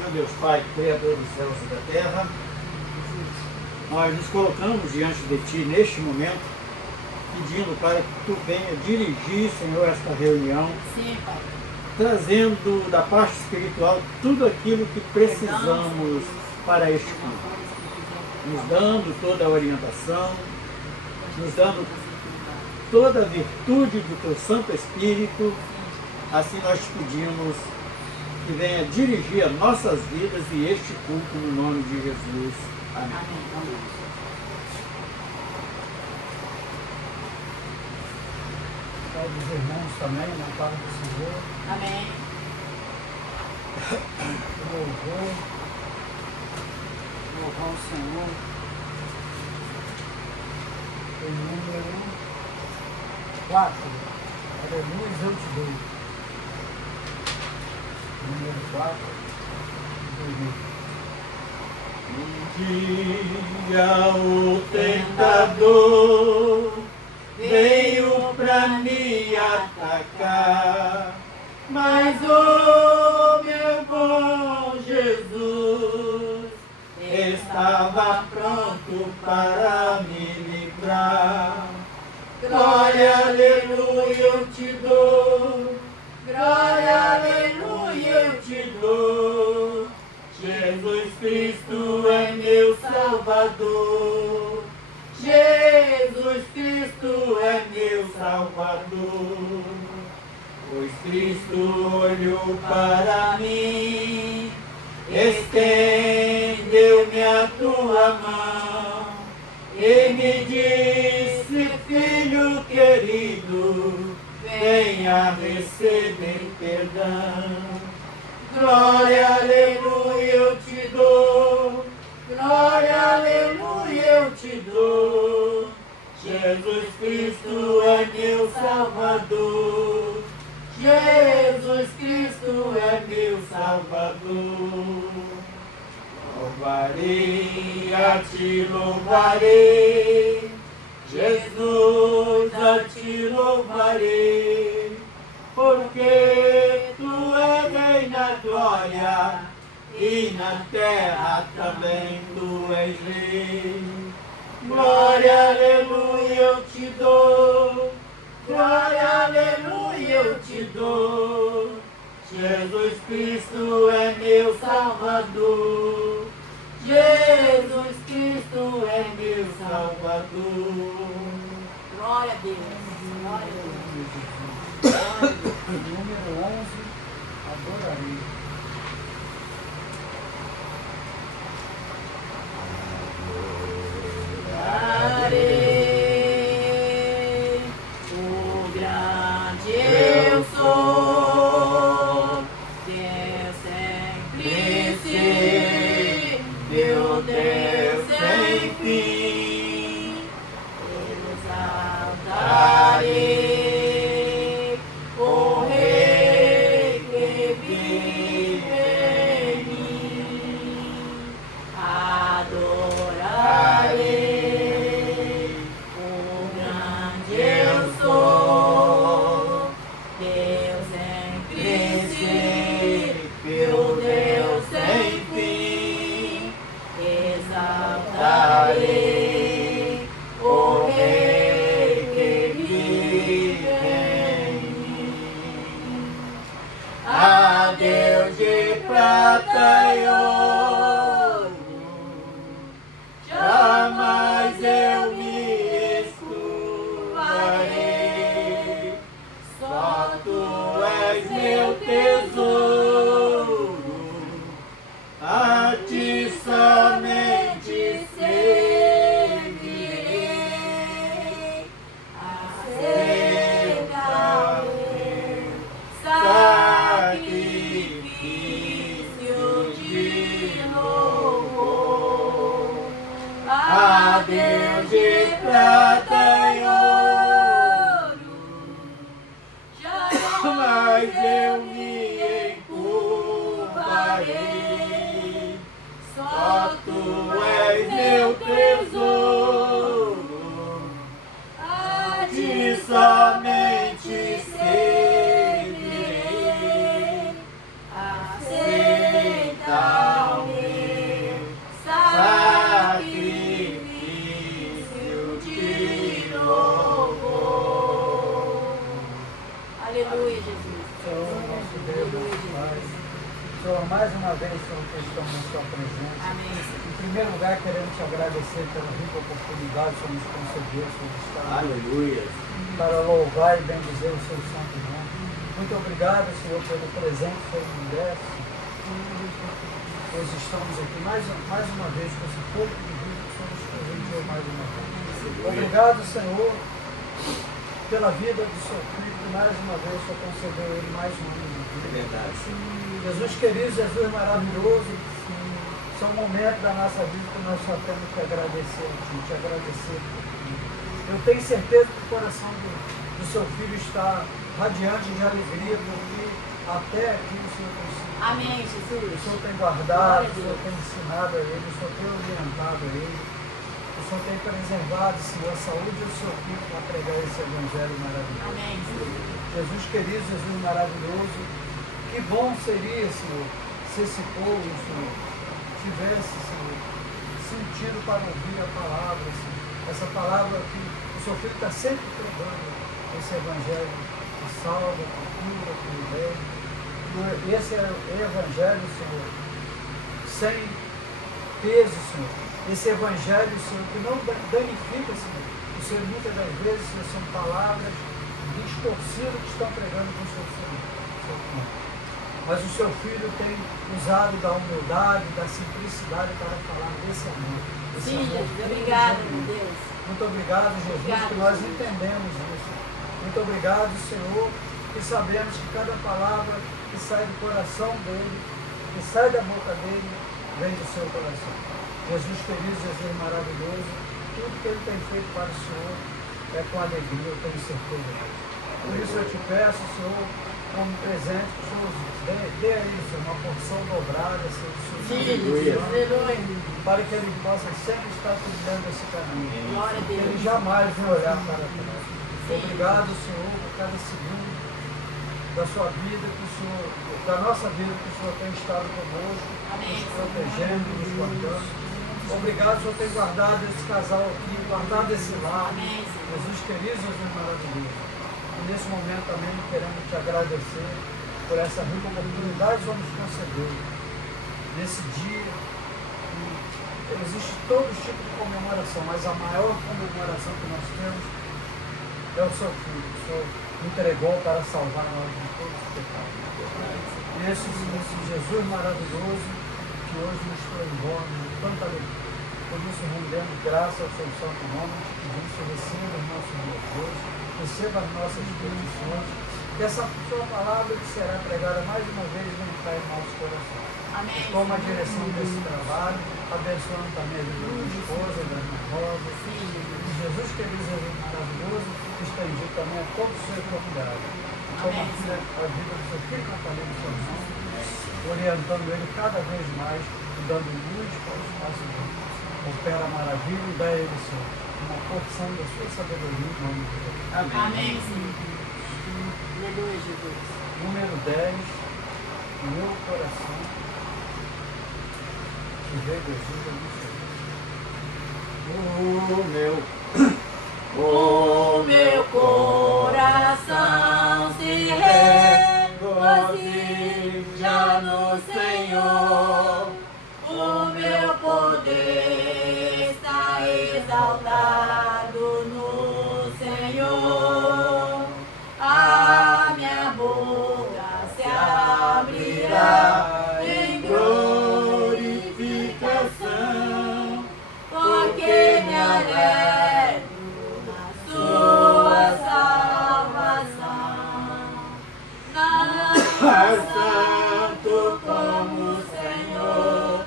Meu Deus Pai, Criador dos céus e da terra, nós nos colocamos diante de Ti neste momento, pedindo, Pai, que Tu venha dirigir, Senhor, esta reunião. Sim, Pai. Trazendo da parte espiritual tudo aquilo que precisamos para este culto. Nos dando toda a orientação, nos dando toda a virtude do Teu Santo Espírito. Assim nós te pedimos que venha dirigir as nossas vidas e este culto no nome de Jesus. Amém. Amém. Pai dos irmãos também, na paz do Senhor. Amém. Louvar o Senhor. Em número 4. Aleluia, eu te dou. Número 4. Um dia o tentador veio pra me atacar, mas o meu bom Jesus estava pronto para me livrar. Glória, aleluia, eu te dou. Glória, aleluia, eu te dou. Jesus Cristo é meu Salvador. Jesus Cristo é meu Salvador. Pois Cristo olhou para mim, estendeu-me a tua mão e me disse: filho querido, venha receber perdão. Glória, aleluia, eu te dou. Glória, aleluia, eu te dou. Jesus Cristo é meu Salvador. Jesus Cristo é meu Salvador. Louvarei, a ti louvarei. Jesus, a ti louvarei. Porque tu és rei na glória e na terra também tu és rei. Glória, aleluia, eu te dou. Glória, aleluia, eu te dou. Jesus Cristo é meu Salvador. Jesus Cristo é meu Salvador. Glória a Deus. Glória a Deus. Número 11, adorarei. Adorarei o grande eu sou, Deus sempre sim, meu Deus sem fim, exaltarei. Prata e ouro, jamais eu me escurvarei. Só tu és meu tesouro, a ti somente servirei. Aceita o a Deus de prata e ouro, jamais eu me encurvarei. Só tu és meu tesouro, a ti somente servirei. Aceita Pai. Senhor, mais uma vez, Senhor, que estamos na Sua presença. Amém. Em primeiro lugar, queremos te agradecer pela rica oportunidade que nos concedeu, Senhor, de estar Aleluia. para louvar e bendizer o Seu santo nome. Muito obrigado, Senhor, pelo presente que nos desse. Nós estamos aqui mais uma vez com esse corpo de vida que o Senhor nos presenteou mais uma vez. Obrigado, Senhor, pela vida do Seu Filho, que mais uma vez o Senhor concedeu a Ele mais um ano de vida. É verdade, Senhor. Jesus querido, Jesus maravilhoso, são momentos da nossa vida que nós só temos que agradecer a Ti, te agradecer. Eu tenho certeza que o coração do Seu Filho está radiante de alegria, porque até aqui o Senhor tem sido. Amém, Jesus. O Senhor tem guardado, o Senhor tem ensinado a Ele, o Senhor tem orientado a Ele. O Senhor tem preservado, Senhor, a saúde do Seu Filho para pregar esse Evangelho maravilhoso. Amém, Jesus. Jesus querido, Jesus maravilhoso, que bom seria, Senhor, se esse povo, Senhor, tivesse, Senhor, sentido para ouvir a palavra, Senhor. Essa palavra que o Seu Filho está sempre pregando, esse Evangelho que salva, que cura, que liberta. Esse é o Evangelho, Senhor, sem peso, Senhor. Esse Evangelho, Senhor, que não danifica, Senhor. O Senhor, muitas das vezes, Senhor, são palavras distorcidas que estão pregando com o Seu Senhor. Mas o Seu Filho tem usado da humildade, da simplicidade para falar desse amor. Sim, Jesus. Obrigada, meu Deus. Muito obrigado, Jesus, Obrigado, que nós Jesus. entendemos isso. Muito obrigado, Senhor, que sabemos que cada palavra que sai do coração dele, que sai da boca dele, vem do seu coração. Jesus querido, Jesus maravilhoso, tudo que ele tem feito para o Senhor é com alegria, eu tenho certeza disso. Por isso eu te peço, Senhor, como presente, que o Senhor dê a ele, Senhor, uma porção dobrada, Senhor, do seu Sim, Espírito Jesus. Santo, Aleluia. para que ele possa sempre estar trilhando esse caminho. Glória a Que ele Deus. jamais vai olhar para trás. Obrigado, Senhor, por cada segundo da sua vida, que o Senhor, da nossa vida, que o Senhor tem estado conosco, Amém. nos protegendo, nos guardando. Obrigado, Senhor, tem guardado esse casal aqui, guardado esse lar. Amém, Senhor. Jesus querido, Jesus maravilhoso. E nesse momento também queremos te agradecer por essa rica oportunidade que o Senhor nos concedeu. Nesse dia, existe todo tipo de comemoração, mas a maior comemoração que nós temos é o Seu Filho. O Senhor entregou para salvar nós de todos os pecados. Esse Jesus maravilhoso que hoje nos transforma em tanta alegria. Por isso rendemos graça ao Seu santo nome, te pedimos que receba os nossos louvores, receba as nossas petições, que essa Sua palavra que será pregada mais uma vez venha entrar em nossos corações. Amém. Toma a direção desse trabalho, abençoando também a vida da minha esposa, da minha rosa. Jesus querido, Jesus maravilhoso, estendido também a todo o seu convidado. Toma Amém. a vida do Seu Filho Natalino do Seu nome, orientando ele cada vez mais, e dando luz para os passos dele. Opera maravilha e dá a ele, Senhor, uma porção da sua sabedoria em nome de Jesus. Amém. Amém, Senhor. Aleluia, Jesus. Número 10, meu coração, que vê Jesus abençoado. O meu coração se regozija no Senhor. O meu poder está exaltado no Senhor. A minha boca se abrirá em glorificação, porque me alegro na sua salvação. Não há santo como o Senhor,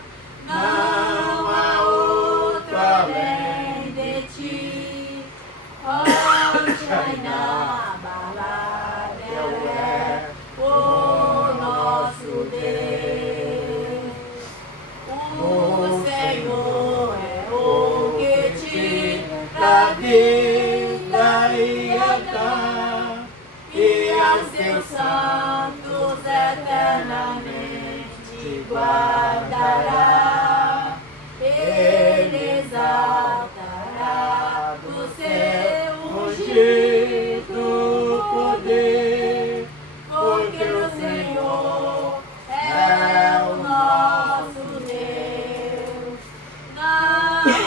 não há outro além de ti. Rocha inabalável é o nosso Deus. O Senhor é o que tira a vida e a dá, e a seus santos eternamente guardará. Ele exaltará o seu ungido poder, porque o Senhor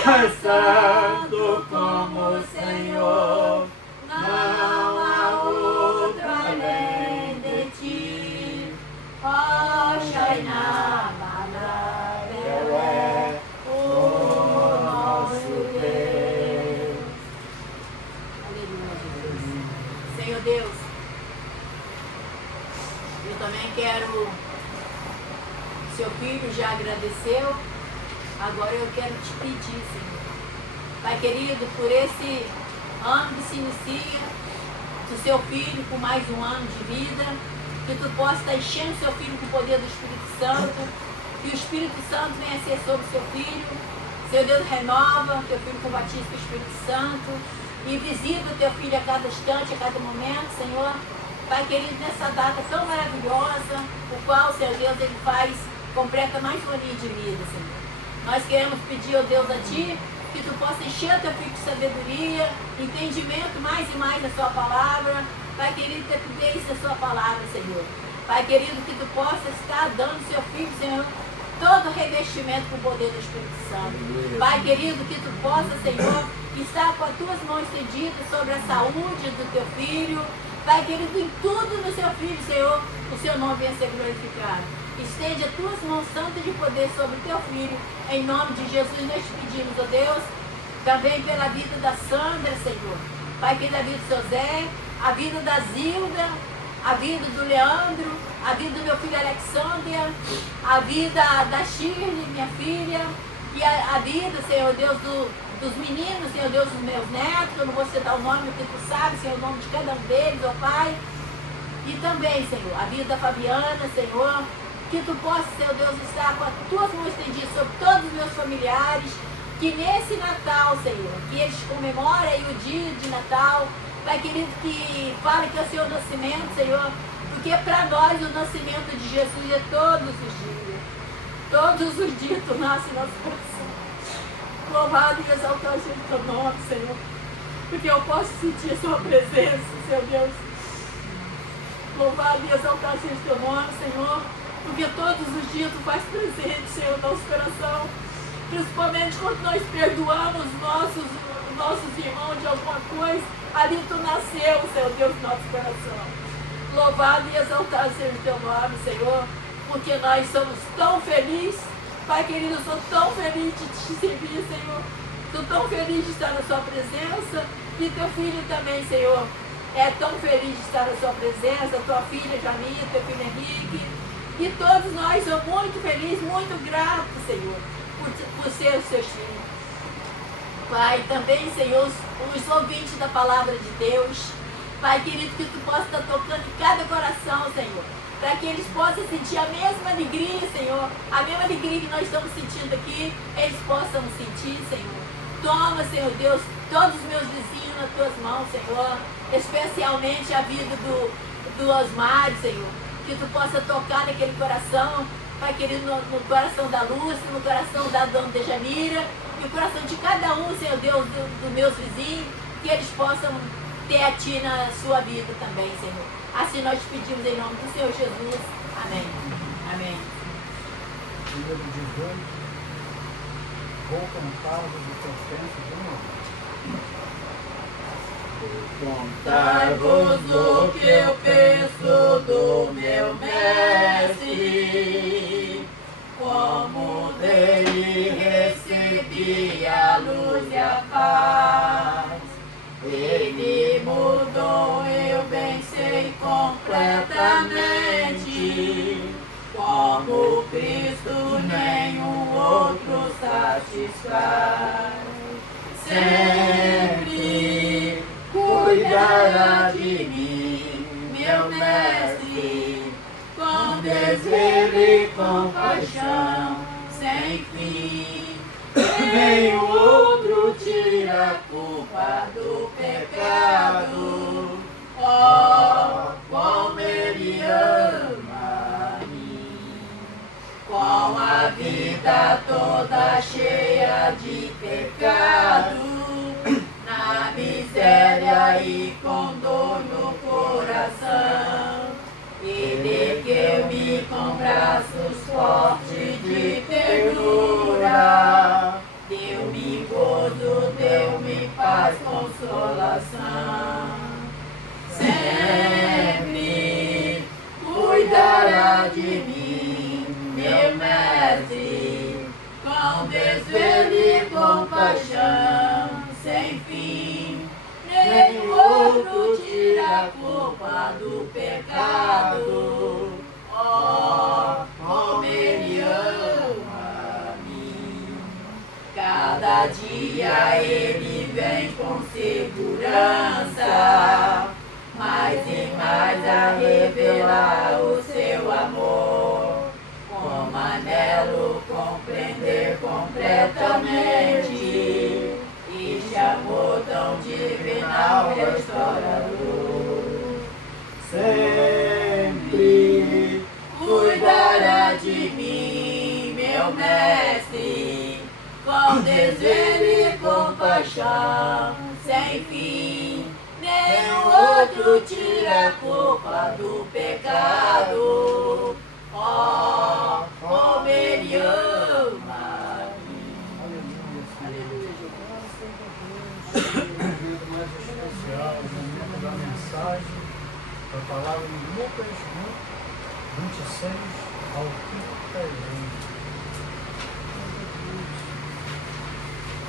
és santo como o Senhor, não há outro além de ti. Rocha inabalável é o nosso Deus. Aleluia, Jesus. Senhor Deus, eu também quero, seu filho já agradeceu, agora eu quero te pedir, Senhor. Pai querido, por esse ano que se inicia, do seu filho com mais um ano de vida, que tu possa estar enchendo seu filho com o poder do Espírito Santo, que o Espírito Santo venha ser sobre o seu filho. Seu Deus, renova teu filho com o batismo do Espírito Santo e visita o teu filho a cada instante, a cada momento, Senhor. Pai querido, nessa data tão maravilhosa, o qual, Senhor Deus, ele faz, completa mais um aninho de vida, Senhor. Nós queremos pedir, ó Deus, a Ti, que Tu possa encher o teu filho de sabedoria, entendimento mais e mais da Sua palavra. Pai querido, dependência da Sua palavra, Senhor. Pai querido, que Tu possa estar dando ao seu filho, Senhor, todo o revestimento com o poder do Espírito Santo. Pai querido, que Tu possa, Senhor, estar com as Tuas mãos estendidas sobre a saúde do Teu filho. Pai querido, em tudo no seu filho, Senhor, o Seu nome venha ser glorificado. Estende as Tuas mãos santas de poder sobre o Teu filho. Em nome de Jesus, nós te pedimos, ó Deus, também pela vida da Sandra, Senhor. Pai, pela vida do seu Zé, a vida da Zilda, a vida do Leandro, a vida do meu filho Alexandria, a vida da Shirley, minha filha, e a vida, Senhor Deus, dos meninos, Senhor Deus, dos meus netos. Eu não vou citar o nome, porque Tu sabe, Senhor, o nome de cada um deles, ó Pai. E também, Senhor, a vida da Fabiana, Senhor, que Tu possa, Senhor Deus, estar com as Tuas mãos estendidas sobre todos os meus familiares, que nesse Natal, Senhor, que eles comemorem o dia de Natal, Pai querido, que fale que é o Seu nascimento, Senhor, porque para nós o nascimento de Jesus é todos os dias. Todos os dias Tu nasce em nosso coração. Louvado e exaltado seja o Teu nome, Senhor, porque eu posso sentir a Sua presença, Senhor Deus. Louvado e exaltado seja o Teu nome, Senhor, porque todos os dias Tu faz presente, Senhor, no nosso coração, principalmente quando nós perdoamos nossos irmãos de alguma coisa, ali Tu nasceu, Senhor Deus, no nosso coração. Louvado e exaltado seja o Teu nome, Senhor, porque nós somos tão felizes. Pai querido, eu sou tão feliz de Te servir, Senhor. Estou tão feliz de estar na Sua presença. E Teu filho também, Senhor, é tão feliz de estar na Sua presença. Tua filha Jamie, Teu filho Henrique. E todos nós somos muito felizes, muito gratos, Senhor, por ser os Seus filhos. Pai, também, Senhor, os ouvintes da palavra de Deus. Pai querido, que Tu possa estar tocando em cada coração, Senhor, para que eles possam sentir a mesma alegria, Senhor, a mesma alegria que nós estamos sentindo aqui, eles possam sentir, Senhor. Toma, Senhor Deus, todos os meus vizinhos nas Tuas mãos, Senhor, especialmente a vida do Osmar, Senhor, que Tu possa tocar naquele coração, Pai querido, no coração da Lúcia, no coração da Dona Dejanira, e o coração de cada um, Senhor Deus, dos meus vizinhos, que eles possam ter a Ti na sua vida também, Senhor. Assim nós te pedimos em nome do Senhor Jesus. Amém. Amém. Número 18. Vou cantar do Teu tempo de novo. Contar-vos o que eu penso do meu mestre, como dele recebi a luz e a paz. Ele mudou, eu bem sei completamente, como Cristo nenhum outro satisfaz. Sempre cuidará de mim, meu mestre, com desvelo e compaixão sem fim. Nenhum outro tira a culpa do pecado. Oh, como Ele ama-me, com a vida toda cheia de pecado, na miséria e com dor no coração. Ele ergueu-me com braços fortes de ternura, deu-me cuida de mim, meu mestre, com desvelo e compaixão sem fim. Nenhum outro tira a culpa do pecado. Oh, como Ele ama-me. Cada dia Ele vem com segurança, mais e mais a revelar o seu amor. Como anelo compreender completamente este amor tão divinal restaurador. Sempre Cuidará de mim, meu mestre, com desvelo e compaixão sem fim. Nenhum outro tira a culpa do pecado. Oh, como Ele ama-me. Aleluia, Senhor. Um momento mais especial, o momento da mensagem, da palavra de Lucas 26 ao 31.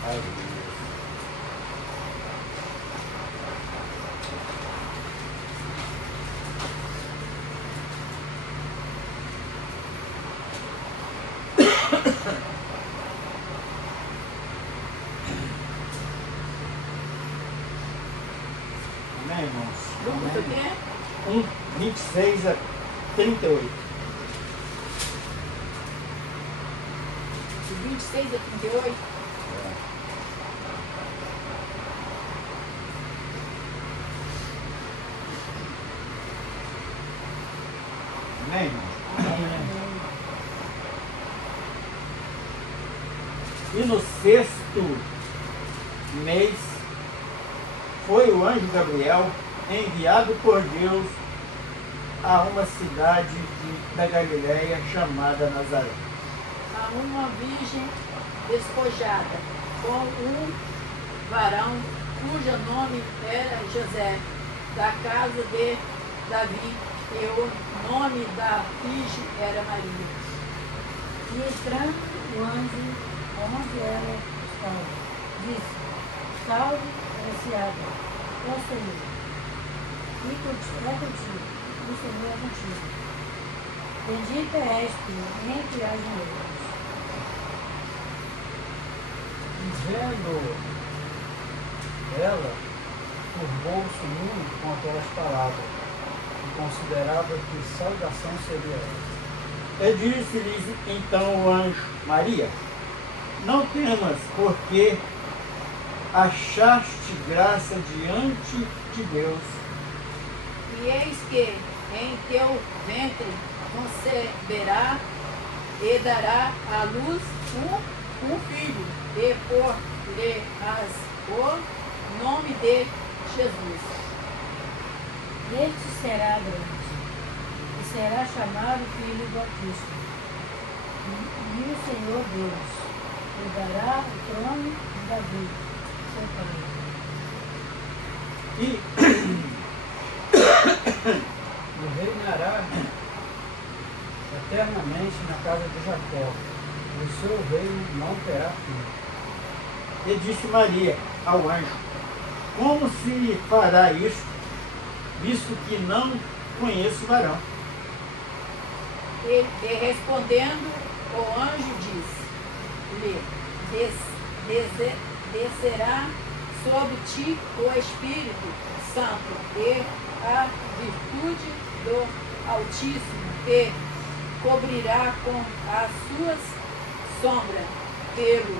Aleluia. Amém, irmãos? Lucas o quê? 26 a 38. De 26 a 38? Amém, irmãos? E no 6º mês foi o anjo Gabriel enviado por Deus a uma cidade da Galiléia chamada Nazaré. A uma virgem despojada, com um varão cujo nome era José, da casa de Davi, e o nome da virgem era Maria. E entrando o anjo onde ela estava, disse: Salve, graciada, ó Senhor, e contigo, o Senhor é contigo. Bendita és tu entre as mulheres. Dizendo ela, turbou-se muito com aquelas palavras, e considerava que saudação seria essa. E disse-lhes então o anjo: Maria, não temas, porque achaste graça diante de Deus. E eis que em teu ventre conceberá e dará à luz um filho, e por-lhe-ás o nome de Jesus. Este será grande, e será chamado Filho do Altíssimo. E o Senhor Deus lhe dará o trono de Davi, seu pai. E reinará eternamente na casa de Jacó, e o seu reino não terá fim. E disse Maria ao anjo: Como se fará isto, visto que não conheço varão? E respondendo, o anjo disse-lhe: Descerá sobre ti o Espírito Santo e a virtude do Altíssimo te cobrirá com as suas sombras, pelo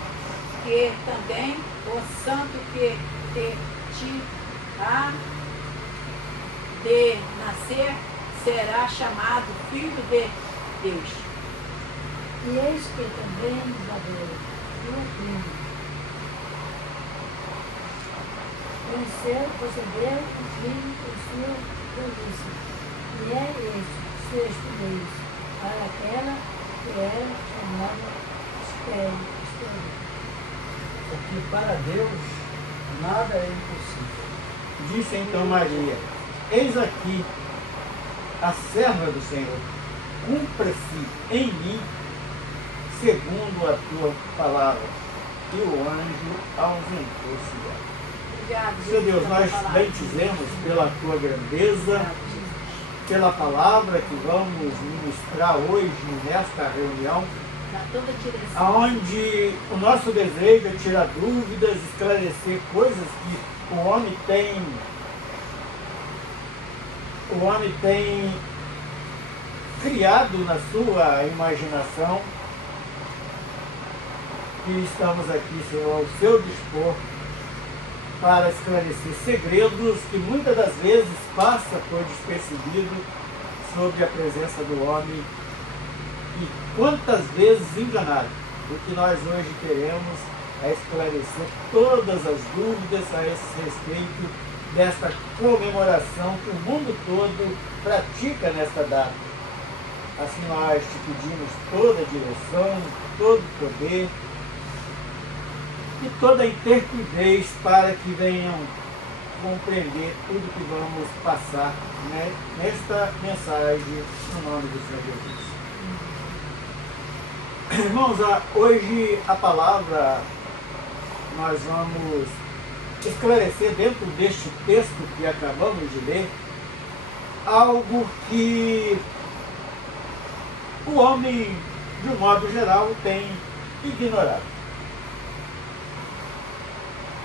que também o Santo que te há de nascer será chamado Filho de Deus. E eis que também Isabel, tua prima, concebeu um filho por sua velhice, e é este sexto mês, para aquela que era chamada estéril. Porque para Deus nada é impossível. Disse então Maria: Eis aqui a serva do Senhor, cumpra-se em mim segundo a tua palavra. E o anjo ausentou-se dela. Obrigado, Senhor Deus, pela nós palavra. bendizemos pela tua grandeza, Obrigado, Jesus. pela palavra que vamos ministrar hoje nesta reunião, Dá toda a direção. onde o nosso desejo é tirar dúvidas, esclarecer coisas que o homem tem criado na sua imaginação. E estamos aqui, Senhor, ao seu dispor para esclarecer segredos que muitas das vezes passa por despercebido sobre a presença do homem e quantas vezes enganado. O que nós hoje queremos é esclarecer todas as dúvidas a esse respeito desta comemoração que o mundo todo pratica nesta data. Assim nós te pedimos toda a direção, todo o poder e toda a interpidez para que venham compreender tudo que vamos passar, né, nesta mensagem no nome do Senhor Jesus. Irmãos, hoje a palavra nós vamos esclarecer dentro deste texto que acabamos de ler algo que o homem, de um modo geral, tem ignorado.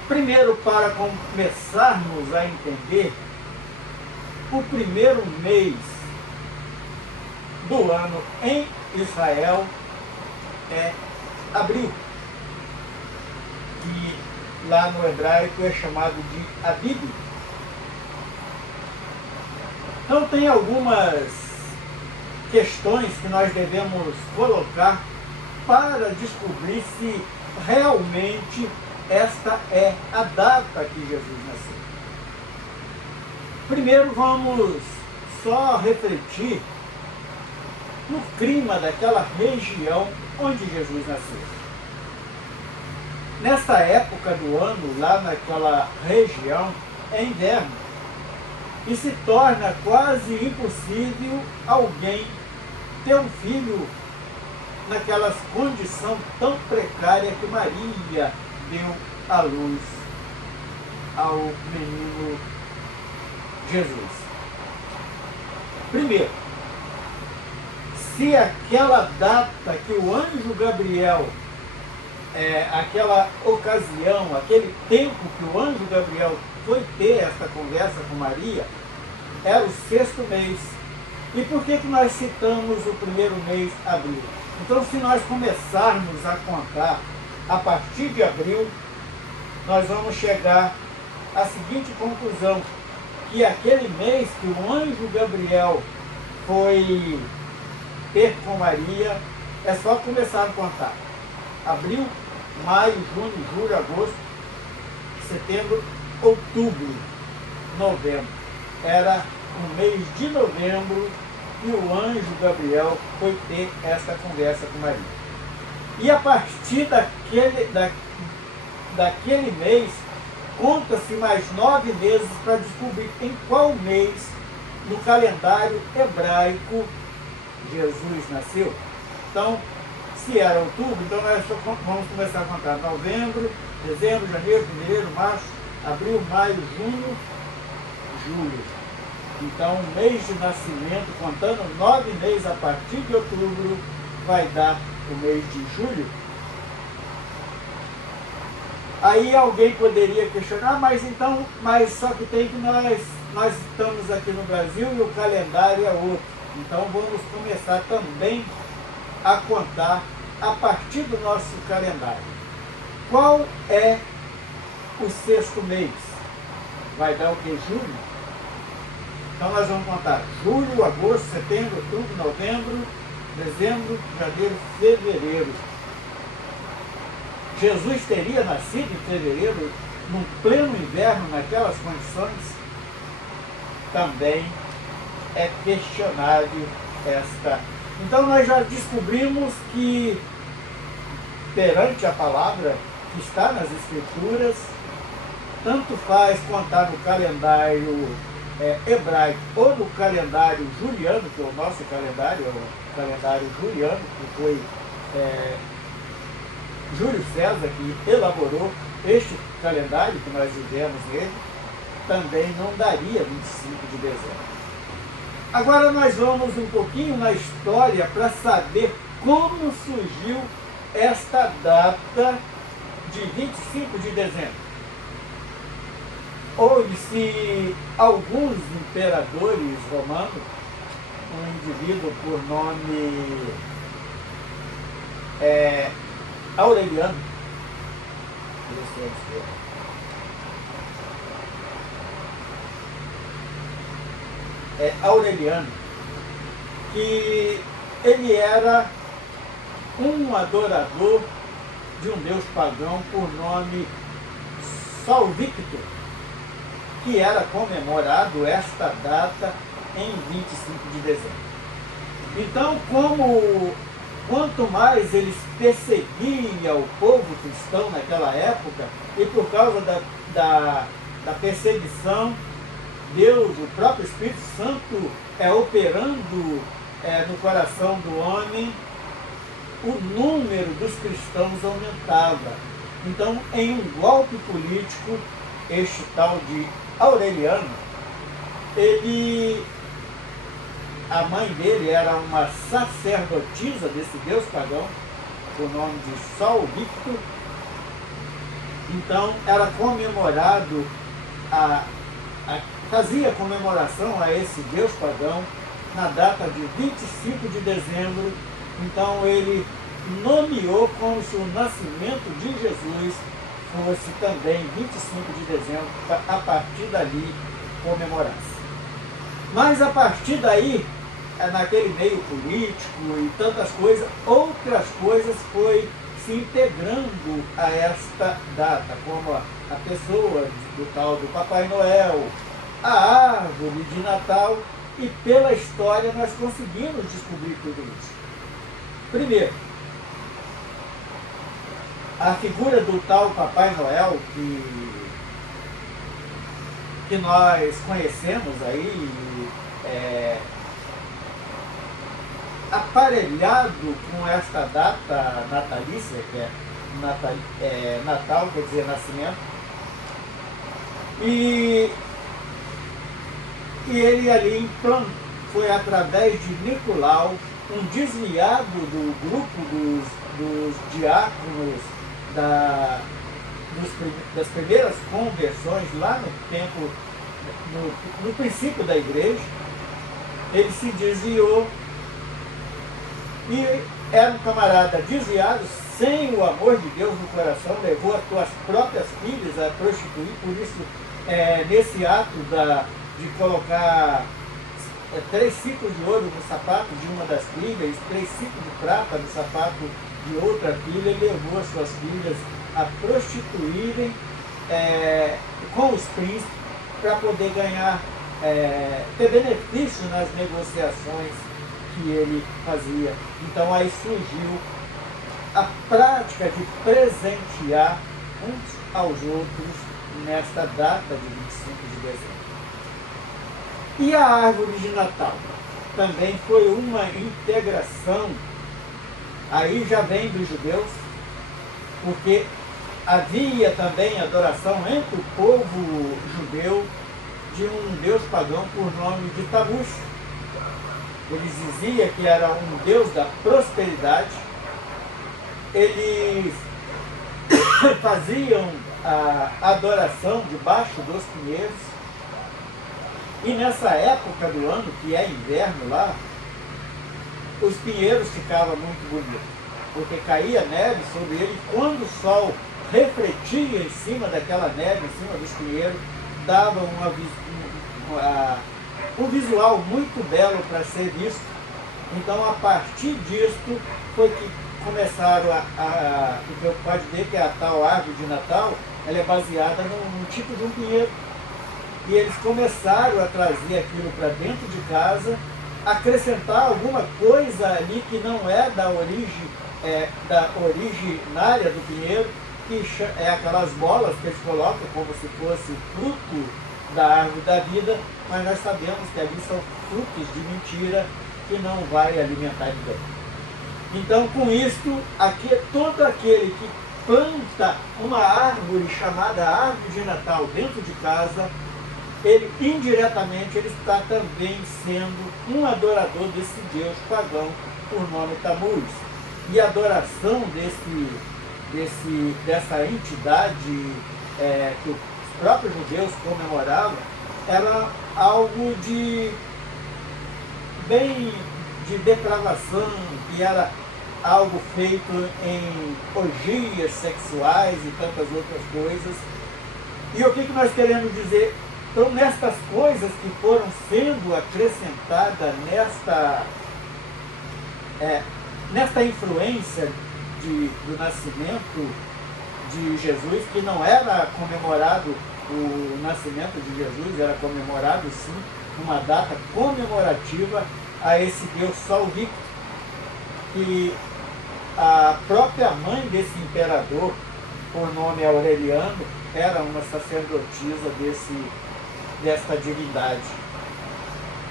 Primeiro, para começarmos a entender, o primeiro mês do ano em Israel é abril, que lá no hebraico é chamado de Abib. Então tem algumas questões que nós devemos colocar para descobrir se realmente esta é a data que Jesus nasceu. Primeiro vamos só refletir no clima daquela região onde Jesus nasceu. Nesta época do ano, lá naquela região, é inverno e se torna quase impossível alguém ter um filho naquelas condições tão precárias que Maria deu à luz ao menino Jesus. Primeiro, se aquela data que o anjo Gabriel, aquela ocasião, aquele tempo que o anjo Gabriel foi ter essa conversa com Maria, era o 6º mês. E por que nós citamos o primeiro mês, abril? Então, se nós começarmos a contar a partir de abril, nós vamos chegar à seguinte conclusão, que aquele mês que o anjo Gabriel foi ter com Maria, é só começar a contar. Abril, maio, junho, julho, agosto, setembro, outubro, novembro. Era no mês de novembro que o anjo Gabriel foi ter essa conversa com Maria. E a partir daquele mês, conta-se mais 9 meses para descobrir em qual mês no calendário hebraico Jesus nasceu. Então, se era outubro, então nós vamos começar a contar novembro, dezembro, janeiro, fevereiro, março, abril, maio, junho, julho. Então, o mês de nascimento, contando 9 meses a partir de outubro, vai dar o mês de julho. Aí alguém poderia questionar, mas só que tem que nós estamos aqui no Brasil e o calendário é outro. Então vamos começar também a contar a partir do nosso calendário. Qual é o 6º mês? Vai dar o que? Julho? Então nós vamos contar julho, agosto, setembro, outubro, novembro, dezembro, janeiro, fevereiro. Jesus teria nascido em fevereiro, num pleno inverno, naquelas condições? Também é questionável esta. Então nós já descobrimos que, perante a palavra que está nas Escrituras, tanto faz contar no calendário hebraico ou no calendário juliano, que é o nosso calendário, calendário juliano, que foi Júlio César que elaborou este calendário que nós vivemos nele, também não daria 25 de dezembro. Agora nós vamos um pouquinho na história para saber como surgiu esta data de 25 de dezembro. Houve-se alguns imperadores romanos, um indivíduo por nome Aureliano, Aureliano, que ele era um adorador de um deus pagão por nome Sol Victor, que era comemorado esta data em 25 de dezembro. Então, quanto mais eles perseguiam o povo cristão naquela época, e por causa da perseguição, Deus, o próprio Espírito Santo, operando no coração do homem, o número dos cristãos aumentava. Então, em um golpe político, este tal de Aureliano, a mãe dele era uma sacerdotisa desse deus pagão, por nome de Sol Victor. Então, era comemorado, fazia comemoração a esse deus pagão na data de 25 de dezembro. Então, ele nomeou como se o nascimento de Jesus fosse também 25 de dezembro, a partir dali comemorar-se. Mas a partir daí, naquele meio político e tantas coisas, outras coisas foi se integrando a esta data, como a pessoa do tal do Papai Noel, a árvore de Natal, e pela história nós conseguimos descobrir tudo isso. Primeiro, a figura do tal Papai Noel que nós conhecemos aí, aparelhado com esta data natalícia, que é Natal, quer dizer nascimento, e ele ali foi através de Nicolau, um desviado do grupo dos diáconos das primeiras conversões lá no tempo, no princípio da igreja. Ele se desviou e era um camarada desviado, sem o amor de Deus no coração, levou as suas próprias filhas a prostituir. Por isso, nesse ato de colocar 3 ciclos de ouro no sapato de uma das filhas, 3 ciclos de prata no sapato de outra filha, ele levou as suas filhas a prostituírem com os príncipes para poder ganhar, ter benefício nas negociações que ele fazia. Então aí surgiu a prática de presentear uns aos outros nesta data de 25 de dezembro. E a árvore de Natal também foi uma integração, aí já vem dos judeus, porque havia também adoração entre o povo judeu de um deus pagão por nome de Tammuz. Eles diziam que era um deus da prosperidade. Eles faziam a adoração debaixo dos pinheiros. E nessa época do ano, que é inverno lá, os pinheiros ficavam muito bonitos, porque caía neve sobre ele. Quando o sol refletia em cima daquela neve, em cima dos pinheiros, dava um visual muito belo para ser visto. Então, a partir disto, foi que começaram porque pode ver que a tal árvore de Natal, ela é baseada num tipo de um pinheiro. E eles começaram a trazer aquilo para dentro de casa, acrescentar alguma coisa ali que não é da originária do pinheiro, que é aquelas bolas que eles colocam como se fosse fruto da árvore da vida, mas nós sabemos que ali são frutos de mentira, que não vai alimentar ninguém. Então, com isto, todo aquele que planta uma árvore chamada árvore de Natal dentro de casa, ele indiretamente ele está também sendo um adorador desse Deus pagão por nome Tammuz. E a adoração dessa entidade que os próprios judeus comemoravam era algo de depravação, que era algo feito em orgias sexuais e tantas outras coisas. E o que nós queremos dizer? Então, nestas coisas que foram sendo acrescentadas nesta influência do nascimento de Jesus, que não era comemorado o nascimento de Jesus, era comemorado sim uma data comemorativa a esse Deus Sol Victor, que a própria mãe desse imperador, por nome Aureliano, era uma sacerdotisa desta divindade.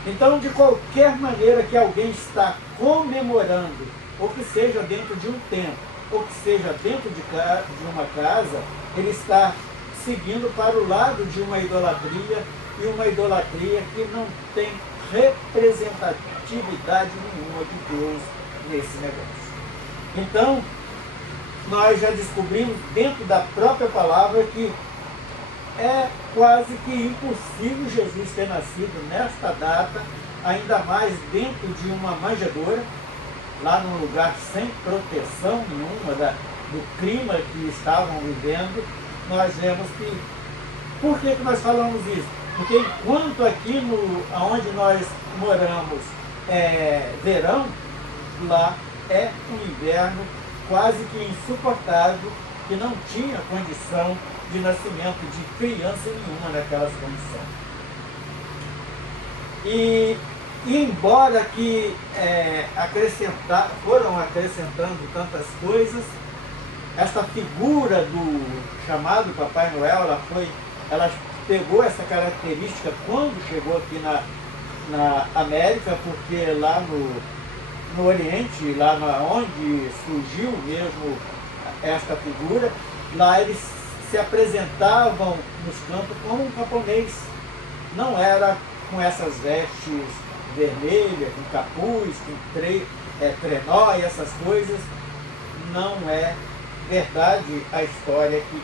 Então, de qualquer maneira que alguém está comemorando, ou que seja dentro de um templo, ou que seja dentro de uma casa, ele está seguindo para o lado de uma idolatria, e uma idolatria que não tem representatividade nenhuma de Deus nesse negócio. Então, nós já descobrimos dentro da própria palavra que é quase que impossível Jesus ter nascido nesta data, ainda mais dentro de uma manjedoura, lá num lugar sem proteção nenhuma do clima que estavam vivendo. Nós vemos que... Por que nós falamos isso? Porque enquanto aqui onde nós moramos é verão, lá é um inverno quase que insuportável, que não tinha condição de nascimento de criança nenhuma naquelas condições. E embora que foram acrescentando tantas coisas, essa figura do chamado Papai Noel, ela pegou essa característica quando chegou aqui na América, porque lá no Oriente, lá onde surgiu mesmo esta figura, lá eles se apresentavam nos campos como um camponês. Não era com essas vestes vermelhas, com capuz, com trenó e essas coisas. Não é verdade a história que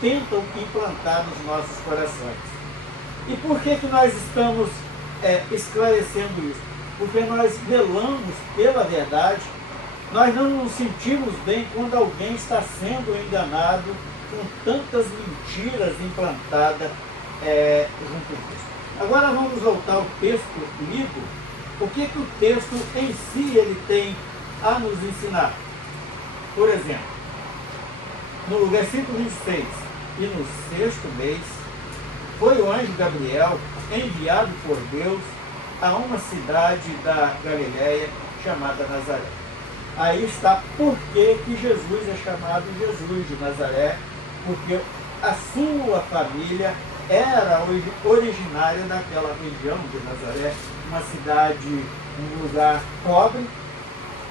tentam implantar nos nossos corações. E por que nós estamos esclarecendo isso? Porque nós velamos pela verdade, nós não nos sentimos bem quando alguém está sendo enganado com tantas mentiras implantadas junto disso. Agora vamos voltar ao texto lido. O que o texto em si ele tem a nos ensinar? Por exemplo, no versículo 26, e no 6º mês, foi o anjo Gabriel enviado por Deus a uma cidade da Galiléia chamada Nazaré. Aí está por que Jesus é chamado Jesus de Nazaré, porque a sua família era originária daquela região de Nazaré, uma cidade, um lugar pobre,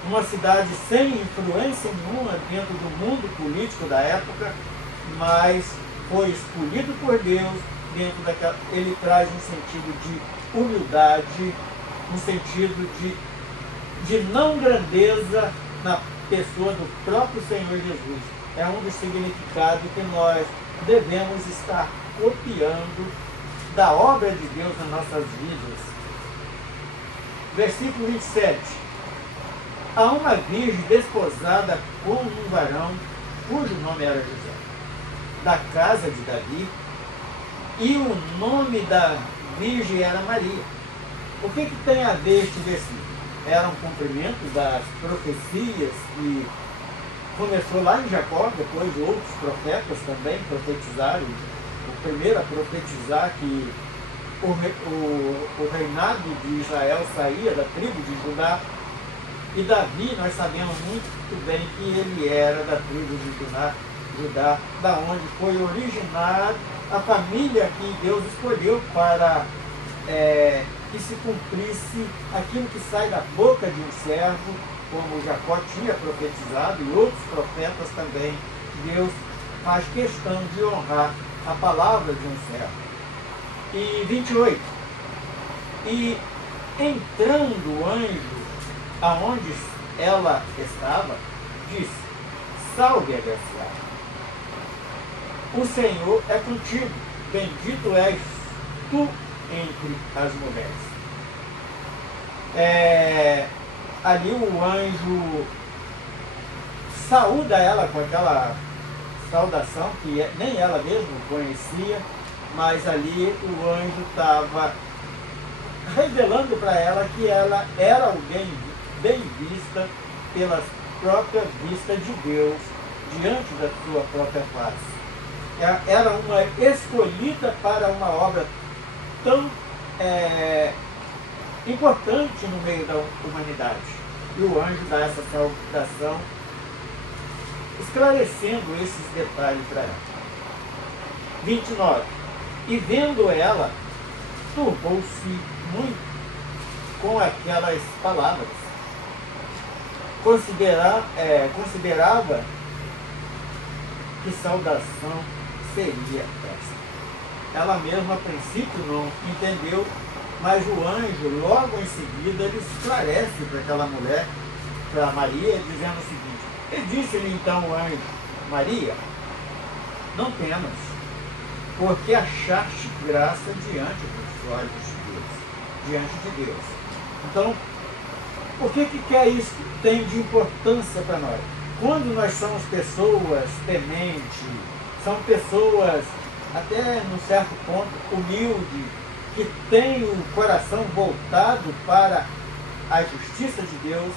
uma cidade sem influência nenhuma dentro do mundo político da época, mas foi escolhido por Deus dentro daquela... Ele traz um sentido de humildade, um sentido de não grandeza na pessoa do próprio Senhor Jesus. É um dos significados que nós devemos estar copiando da obra de Deus nas nossas vidas. Versículo 27. A uma virgem desposada com um varão, cujo nome era José, da casa de Davi, e o nome da virgem era Maria. O que tem a ver este versículo? Era um cumprimento das profecias que começou lá em Jacó, depois outros profetas também profetizaram. O primeiro a profetizar que o reinado de Israel saía da tribo de Judá. E Davi, nós sabemos muito bem que ele era da tribo de Judá, da onde foi originada a família que Deus escolheu para que se cumprisse aquilo que sai da boca de um servo, como Jacó tinha profetizado e outros profetas também. Deus faz questão de honrar a palavra de um servo. E 28. E entrando o anjo aonde ela estava, disse: salve, agraciada, o Senhor é contigo, bendito és tu entre as mulheres. Ali o anjo saúda ela com aquela saudação que nem ela mesma conhecia, mas ali o anjo estava revelando para ela que ela era alguém bem vista pela própria vista de Deus diante da sua própria face. Era uma escolhida para uma obra tão importante no meio da humanidade. E o anjo dá essa saudação, esclarecendo esses detalhes para ela. 29. E vendo ela, turbou-se muito com aquelas palavras. Considerava que saudação seria essa. Ela mesma, a princípio, não entendeu, mas o anjo, logo em seguida, ele esclarece para aquela mulher, para Maria, dizendo o seguinte: e disse-lhe então o anjo: Maria, não temas, porque achaste graça diante dos olhos de Deus, diante de Deus. Então, o que isso tem de importância para nós? Quando nós somos pessoas tementes, são pessoas até num certo ponto humildes, que têm o coração voltado para a justiça de Deus,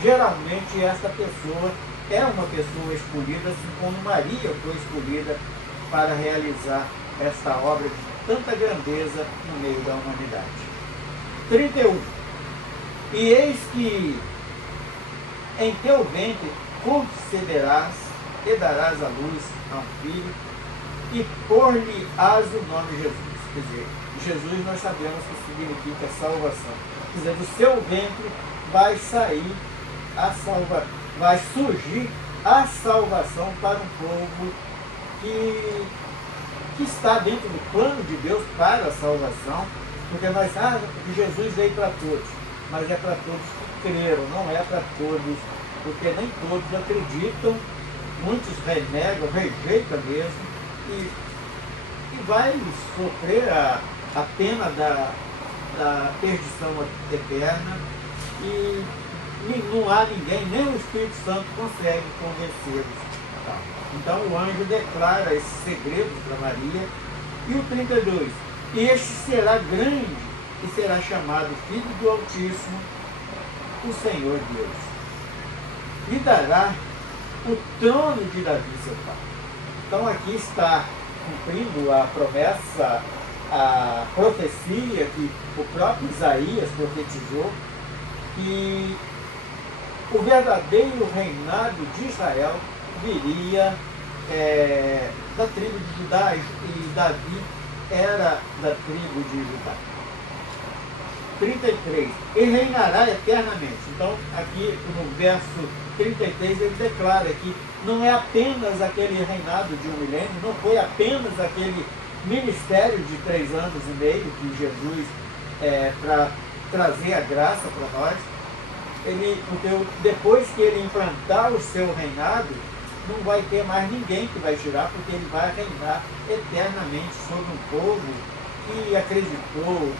geralmente essa pessoa é uma pessoa escolhida, assim como Maria foi escolhida para realizar esta obra de tanta grandeza no meio da humanidade. 31. E eis que em teu ventre conceberás e darás à luz a um filho, e por-lhe-ás o nome Jesus. Quer dizer, Jesus nós sabemos que significa salvação. Quer dizer, do seu ventre vai surgir a salvação para um povo que está dentro do plano de Deus para a salvação, porque nós sabemos que Jesus veio para todos, mas é para todos que creram, não é para todos, porque nem todos acreditam, muitos renegam, rejeitam mesmo, e vai sofrer a pena da perdição eterna, e não há ninguém, nem o Espírito Santo consegue convencê-los. Então o anjo declara esses segredos para Maria. E o 32, e este será grande e será chamado Filho do Altíssimo, o Senhor Deus. Lhe dará o trono de Davi, seu pai. Então aqui está cumprindo a promessa, a profecia que o próprio Isaías profetizou, que o verdadeiro reinado de Israel viria da tribo de Judá, e Davi era da tribo de Judá. 33. E reinará eternamente. Então, aqui no verso 33, ele declara que não é apenas aquele reinado de 1 milênio, não foi apenas aquele ministério de 3 anos e meio que Jesus, para trazer a graça para nós. Porque depois que ele implantar o seu reinado, não vai ter mais ninguém que vai tirar, porque ele vai reinar eternamente sobre um povo que acreditou,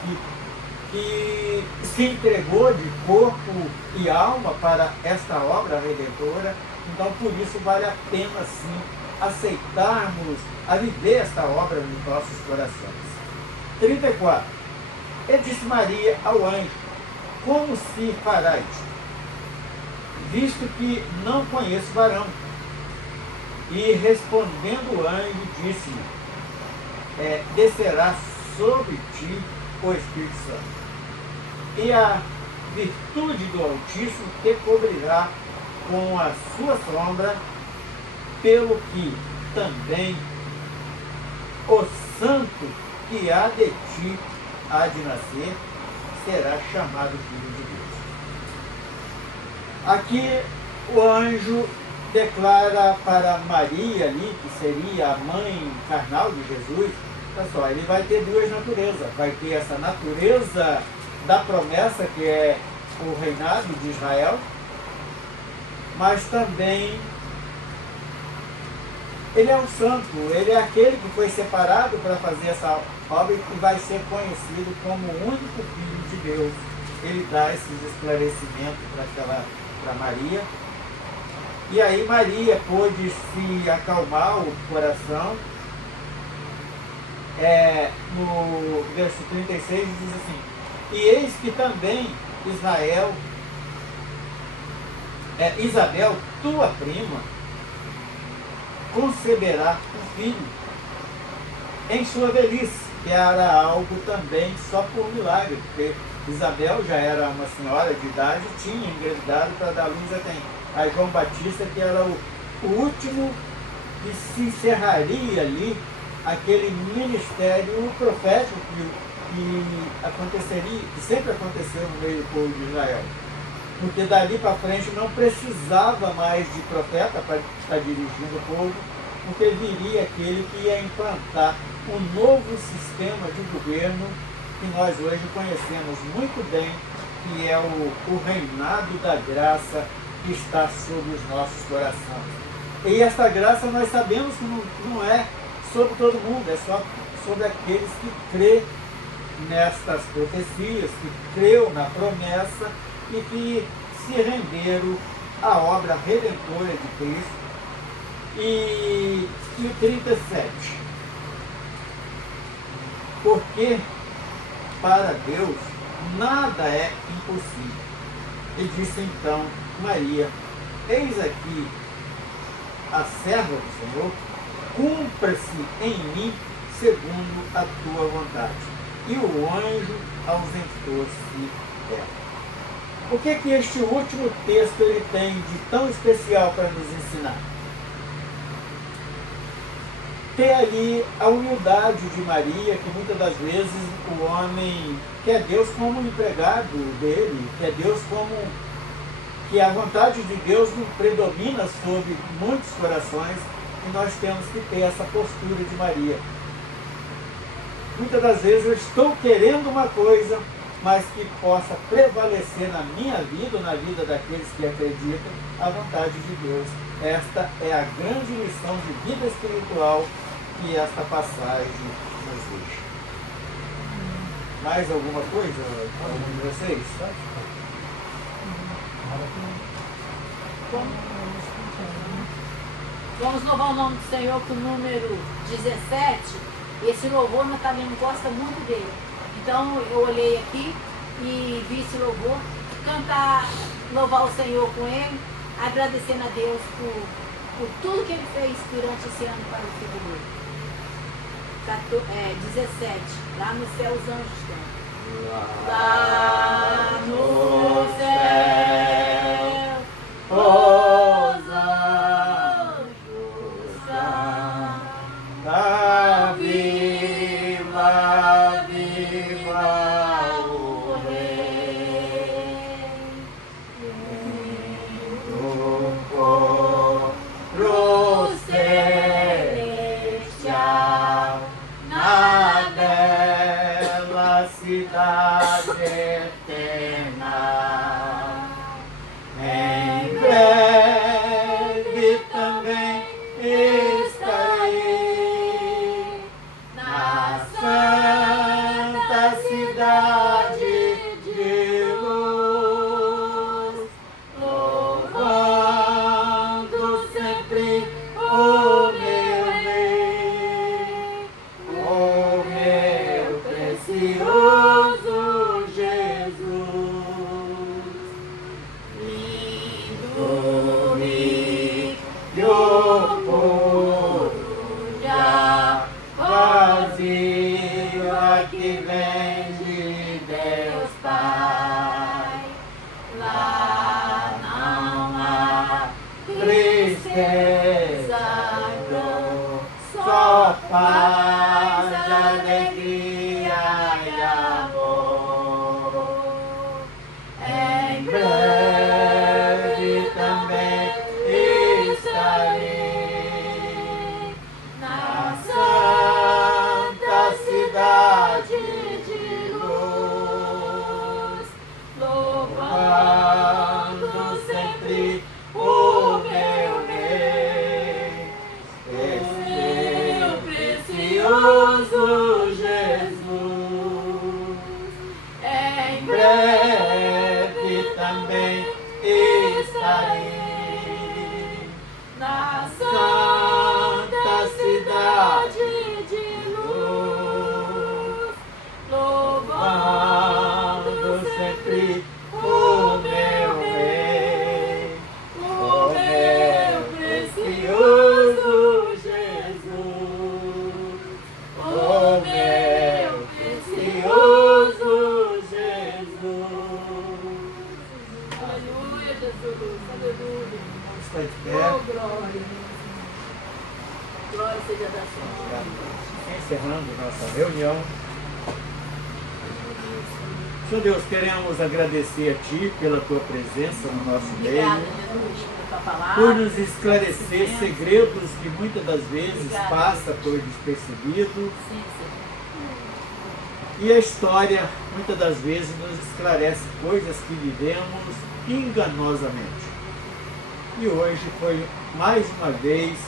que se entregou de corpo e alma para esta obra redentora. Então, por isso, vale a pena, sim, aceitarmos a viver esta obra nos nossos corações. 34. E disse Maria ao anjo: como se fará isto, visto que não conheço varão? E respondendo o anjo, disse-lhe: descerá sobre ti o Espírito Santo, e a virtude do Altíssimo te cobrirá com a sua sombra, pelo que também o santo que há de ti há de nascer, será chamado Filho de Deus. Aqui o anjo declara para Maria ali, que seria a mãe carnal de Jesus, pessoal, ele vai ter duas naturezas. Vai ter essa natureza da promessa, que é o reinado de Israel, mas também ele é um santo, ele é aquele que foi separado para fazer essa obra e que vai ser conhecido como o único Filho de Deus. Ele dá esses esclarecimentos para Maria. E aí Maria pôde se acalmar o coração. No verso 36 diz assim: e eis que também Isabel, tua prima, conceberá um filho em sua velhice, que era algo também só por milagre, porque Isabel já era uma senhora de idade, tinha engravidado para dar luz a João Batista, que era o último que se encerraria ali aquele ministério profético que sempre aconteceu no meio do povo de Israel. Porque dali para frente não precisava mais de profeta para estar dirigindo o povo, porque viria aquele que ia implantar um novo sistema de governo que nós hoje conhecemos muito bem, que é o reinado da graça que está sobre os nossos corações. E esta graça nós sabemos que não é sobre todo mundo, é só sobre aqueles que crê nestas profecias, que creu na promessa e que se renderam à obra redentora de Cristo. E o 37. Porque para Deus nada é impossível. E disse então Maria: eis aqui a serva do Senhor, cumpra-se em mim segundo a tua vontade. E o anjo ausentou-se dela. O que este último texto ele tem de tão especial para nos ensinar? Ter ali a humildade de Maria, que muitas das vezes o homem quer Deus como empregado dele, quer Deus como que a vontade de Deus não predomina sobre muitos corações, e nós temos que ter essa postura de Maria. Muitas das vezes eu estou querendo uma coisa, mas que possa prevalecer na minha vida ou na vida daqueles que acreditam a vontade de Deus. Esta é a grande lição de vida espiritual que esta passagem nos deixa. Mais alguma coisa, algum de vocês? Vamos louvar o nome do Senhor com o número 17. Esse louvor nós também gosta muito dele. Então eu olhei aqui e vi esse louvor, cantar, louvar o Senhor com ele, agradecendo a Deus por tudo que ele fez durante esse ano para o filho dele. 17. Lá no céu os anjos estão. Lá no céu os anjos estão. Viva, viva o Rei. Do coro celestial, na bela cidade eterna, em breve também estarei na santa cidade de luz, louvando sempre o meu bem, o meu precioso Jesus. Lindo rio puro já vazio que vem de Deus Pai. Lá não há tristeza, dor, só paz, alegria Jerusalém, na Santa cidade de luz, louvando sempre o meu Rei, o meu precioso Jesus, o meu precioso Jesus. Aleluia, Jesus, aleluia. Está de pé. Oh, glória. Glória seja da sua. Encerrando nossa reunião. Senhor Deus, queremos agradecer a Ti pela Tua presença no nosso Obrigada, meio, Jesus, pela tua palavra. por nos esclarecer Sim, segredos que muitas das vezes Obrigada, passa Jesus. por despercebido, Senhor. e a história muitas das vezes nos esclarece coisas que vivemos enganosamente. E hoje foi mais uma vez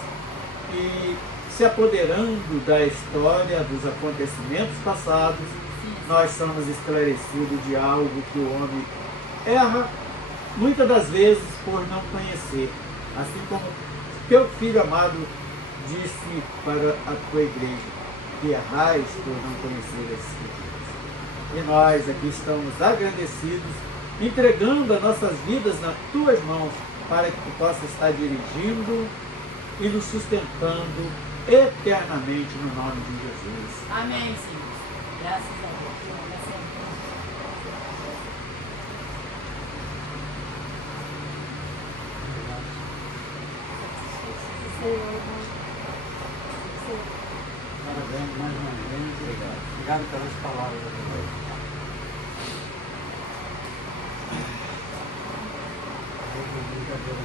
e se apoderando da história, dos acontecimentos passados, nós somos esclarecidos de algo que o homem erra, muitas das vezes por não conhecer. Assim como teu filho amado disse para a tua igreja, que errais por não conhecer as Escrituras. E nós aqui estamos agradecidos, entregando as nossas vidas nas tuas mãos, para que tu possa estar dirigindo e nos sustentando eternamente no nome de Jesus. Amém, Senhor. Graças a Deus. Graças a Parabéns mais uma vez. Obrigado pelas palavras. Brincadeira.